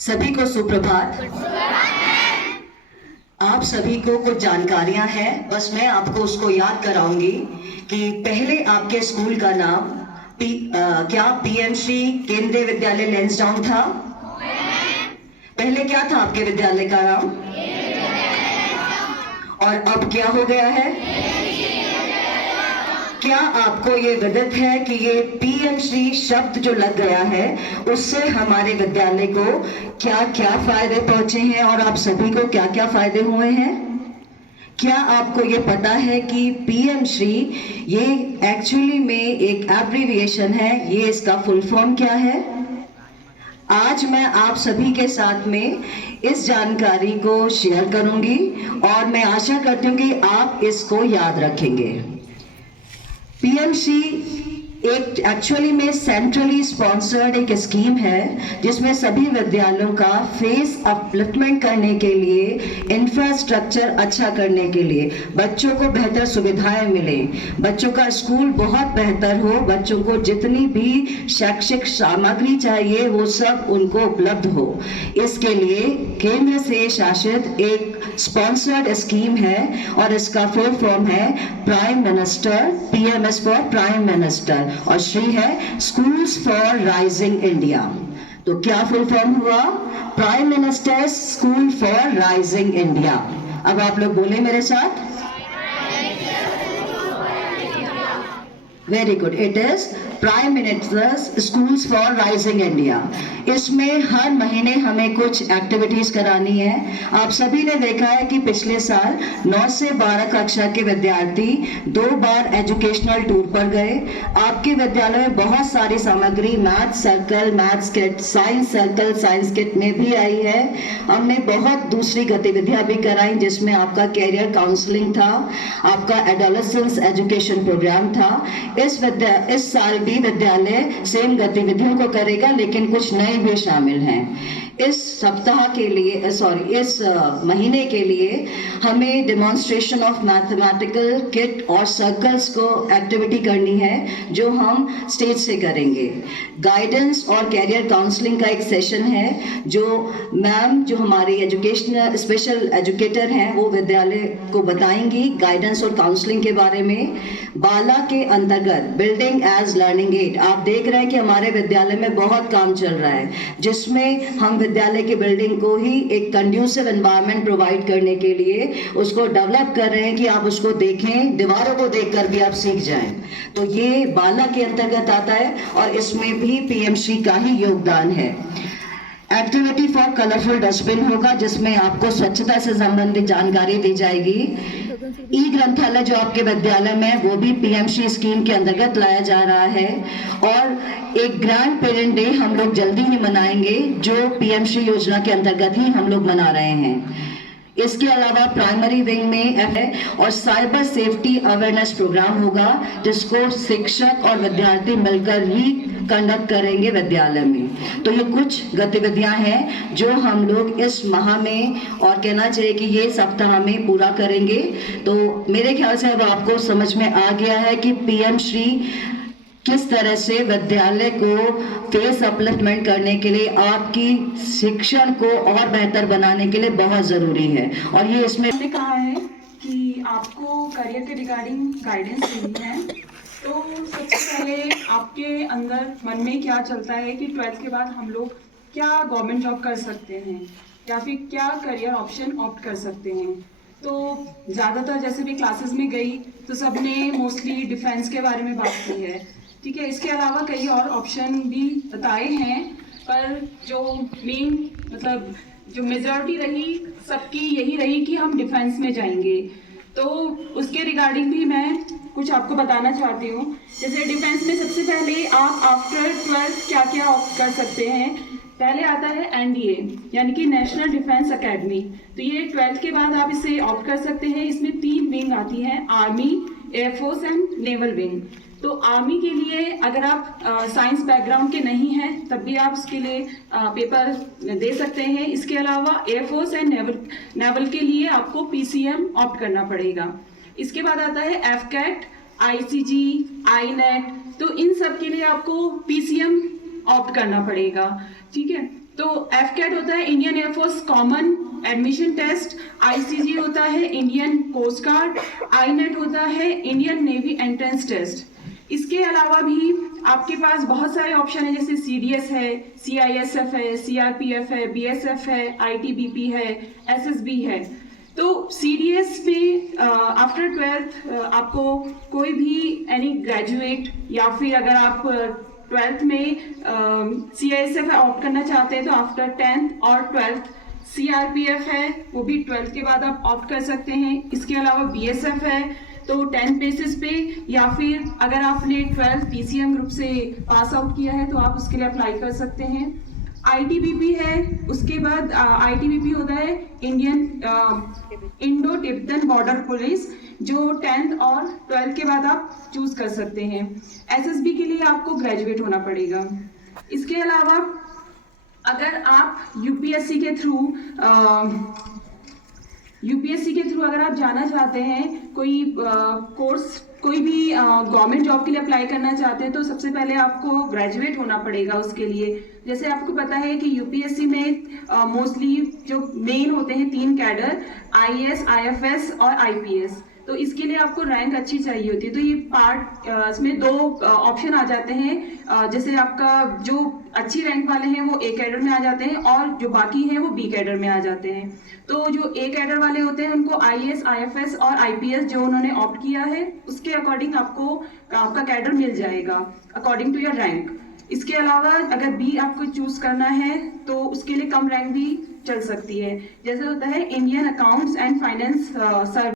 सभी को सुप्रभात। आप सभी को कुछ जानकारियां हैं, बस मैं आपको उसको याद कराऊंगी कि पहले आपके स्कूल का नाम क्या पीएमसी केंद्रीय विद्यालय लैंसडाउन था? पहले क्या था आपके विद्यालय का नाम? और अब क्या हो गया है? क्या आपको ये विदित है कि ये पीएमसी शब्द जो लग गया है उससे हमारे विद्यालय को क्या क्या फायदे पहुंचे हैं और आप सभी को क्या क्या फायदे हुए हैं? क्या आपको ये पता है कि पीएमसी ये एक्चुअली में एक एब्रिविएशन है, ये इसका फुल फॉर्म क्या है? आज मैं आप सभी के साथ में इस जानकारी को शेयर करूंगी और मैं आशा करती हूँ कि आप इसको याद रखेंगे। पीएमसी एक एक्चुअली में सेंट्रली स्पॉन्सर्ड एक स्कीम है जिसमें सभी विद्यालयों का फेस अपलिफ्टमेंट करने के लिए, इंफ्रास्ट्रक्चर अच्छा करने के लिए, बच्चों को बेहतर सुविधाएं मिले, बच्चों का स्कूल बहुत बेहतर हो, बच्चों को जितनी भी शैक्षिक सामग्री चाहिए वो सब उनको उपलब्ध हो, इसके लिए केंद्र से शासित एक स्पॉन्सर्ड स्कीम है और इसका फुल फॉर्म है prime minister, PMS for prime minister और श्री है स्कूल्स फॉर राइजिंग इंडिया। तो क्या फुल फॉर्म हुआ? Prime minister school for rising India. अब आप लोग बोले मेरे साथ, very good, it is prime ministers schools for rising India. इसमें हर महीने हमें कुछ एक्टिविटीज करानी है। आप सभी ने देखा है कि पिछले साल 9 से 12 कक्षा के विद्यार्थी 2 बार एजुकेशनल टूर पर गए। आपके विद्यालय में बहुत सारी सामग्री, math circle, maths kit, science circle, science kit में भी आई है। हमने बहुत दूसरी गतिविधियां भी कराई जिसमें आपका कैरियर काउंसलिंग था, आपका एडोलेसेंस एजुकेशन प्रोग्राम था। इस साल भी विद्यालय सेम गतिविधियों को करेगा लेकिन कुछ नए भी शामिल हैं। इस सप्ताह के लिए इस महीने के लिए हमें डेमोन्स्ट्रेशन ऑफ मैथमेटिकल किट और सर्कल्स को एक्टिविटी करनी है जो हम स्टेज से करेंगे। गाइडेंस और कैरियर काउंसलिंग का एक सेशन है जो मैम, जो हमारी एजुकेशनल स्पेशल एजुकेटर हैं, वो विद्यालय को बताएंगी गाइडेंस और काउंसलिंग के बारे में। बाला के अंतर्गत बिल्डिंग एज लर्निंग एड, आप देख रहे हैं कि हमारे विद्यालय में बहुत काम चल रहा है जिसमें हम विद्यालय की बिल्डिंग को ही एक कंड्यूसिव एनवायरनमेंट प्रोवाइड करने के लिए उसको डेवलप कर रहे हैं कि आप उसको देखें, दीवारों को देखकर भी आप सीख जाएं। तो ये बाला के अंतर्गत आता है और इसमें भी पीएमसी का ही योगदान है। एक्टिविटी फॉर कलरफुल डस्टबिन होगा जिसमें आपको स्वच्छता से संबंधित जानकारी दी जाएगी। ई ग्रंथालय जो आपके विद्यालय में है वो भी पीएमसी स्कीम के अंतर्गत लाया जा रहा है और एक ग्रैंड पेरेंट डे हम लोग जल्दी ही मनाएंगे जो पीएमसी योजना के अंतर्गत ही हम लोग मना रहे हैं। इसके अलावा प्राइमरी विंग में है और साइबर सेफ्टी अवेयरनेस प्रोग्राम होगा जिसको शिक्षक और विद्यार्थी मिलकर ही कंडक्ट करेंगे विद्यालय में। तो ये कुछ गतिविधियां हैं जो हम लोग इस माह में, और कहना चाहिए कि ये सप्ताह में पूरा करेंगे। तो मेरे ख्याल से अब आपको समझ में आ गया है कि पीएमसी किस तरह से विद्यालय को फेस अपलिफ्टमेंट करने के लिए, आपकी शिक्षण को और बेहतर बनाने के लिए बहुत जरूरी है। और ये इसमें कहा है कि आपको करियर के रिगार्डिंग गाइडेंस देनी है। तो सबसे पहले आपके अंदर मन में क्या चलता है कि 12th के बाद हम लोग क्या गवर्नमेंट जॉब कर सकते हैं या फिर क्या करियर ऑप्शन ऑप्ट कर सकते हैं। तो ज़्यादातर जैसे भी क्लासेस में गई तो सबने मोस्टली डिफेंस के बारे में बात की है, ठीक है। इसके अलावा कई और ऑप्शन भी बताए हैं पर जो मेन मतलब जो मेजॉरिटी रही सबकी यही रही कि हम डिफेंस में जाएंगे। तो उसके रिगार्डिंग भी मैं कुछ आपको बताना चाहती हूँ। जैसे डिफेंस में सबसे पहले आप आफ्टर 12th क्या क्या ऑप्ट कर सकते हैं। पहले आता है एनडीए यानी कि नेशनल डिफेंस एकेडमी। तो ये 12th के बाद आप इसे ऑप्ट कर सकते हैं। इसमें 3 विंग आती हैं, army, air force and naval wing. तो आर्मी के लिए अगर आप साइंस बैकग्राउंड के नहीं हैं तब भी आप इसके लिए पेपर दे सकते हैं। इसके अलावा एयरफोर्स एंड नेवल के लिए आपको पीसीएम ऑप्ट करना पड़ेगा। इसके बाद आता है एफकैट, आईसीजी, आईनेट। तो इन सब के लिए आपको पीसीएम ऑप्ट करना पड़ेगा, ठीक है। तो एफकेट होता है Indian air force common admission test, ICG होता है इंडियन कोस्ट गार्ड, आईनेट होता है इंडियन नेवी एंट्रेंस टेस्ट। इसके अलावा भी आपके पास बहुत सारे ऑप्शन है, जैसे सीडीएस है, सीआईएसएफ है, सीआरपीएफ है, बीएसएफ है, आईटीबीपी है, एसएसबी है। तो सीडीएस पे आफ्टर 12th आपको कोई भी एनी ग्रेजुएट या फिर अगर आप 12th में सीआईएसएफ ऑप्ट करना चाहते हैं तो आफ्टर 10th और 12th, सीआरपीएफ है वो भी 12th के बाद आप ऑप्ट कर सकते हैं। इसके अलावा बीएसएफ है तो 10th बेसिस पे, या फिर अगर आपने 12th पीसीएम ग्रुप से पास आउट किया है तो आप उसके लिए अप्लाई कर सकते हैं। आईटीबीपी है, उसके बाद आईटीबीपी होता है Indian Indo Tibetan border police, जो 10th और 12th के बाद आप चूज कर सकते हैं। एसएसबी के लिए आपको ग्रेजुएट होना पड़ेगा। इसके अलावा अगर आप यूपीएससी के थ्रू अगर आप जाना चाहते हैं, कोई कोर्स कोई भी गवर्नमेंट जॉब के लिए अप्लाई करना चाहते हैं तो सबसे पहले आपको ग्रेजुएट होना पड़ेगा उसके लिए। जैसे आपको पता है कि यूपीएससी में मोस्टली जो मेन होते हैं 3 कैडर, आईएएस, आईएफएस और आईपीएस, तो इसके लिए आपको रैंक अच्छी चाहिए होती है। तो ये पार्ट इसमें 2 ऑप्शन आ जाते हैं, जैसे आपका जो अच्छी रैंक वाले हैं वो ए कैडर में आ जाते हैं और जो बाकी हैं वो बी कैडर में आ जाते हैं। तो जो ए कैडर वाले होते हैं उनको आईएएस, आईएफएस और आईपीएस जो उन्होंने ऑप्ट किया है उसके अकॉर्डिंग आपको आपका कैडर मिल जाएगा अकॉर्डिंग टू योर रैंक। इसके अलावा अगर बी आपको चूज करना है तो उसके लिए कम रैंक भी चल सकती है, जैसे होता है Indian accounts and finance service.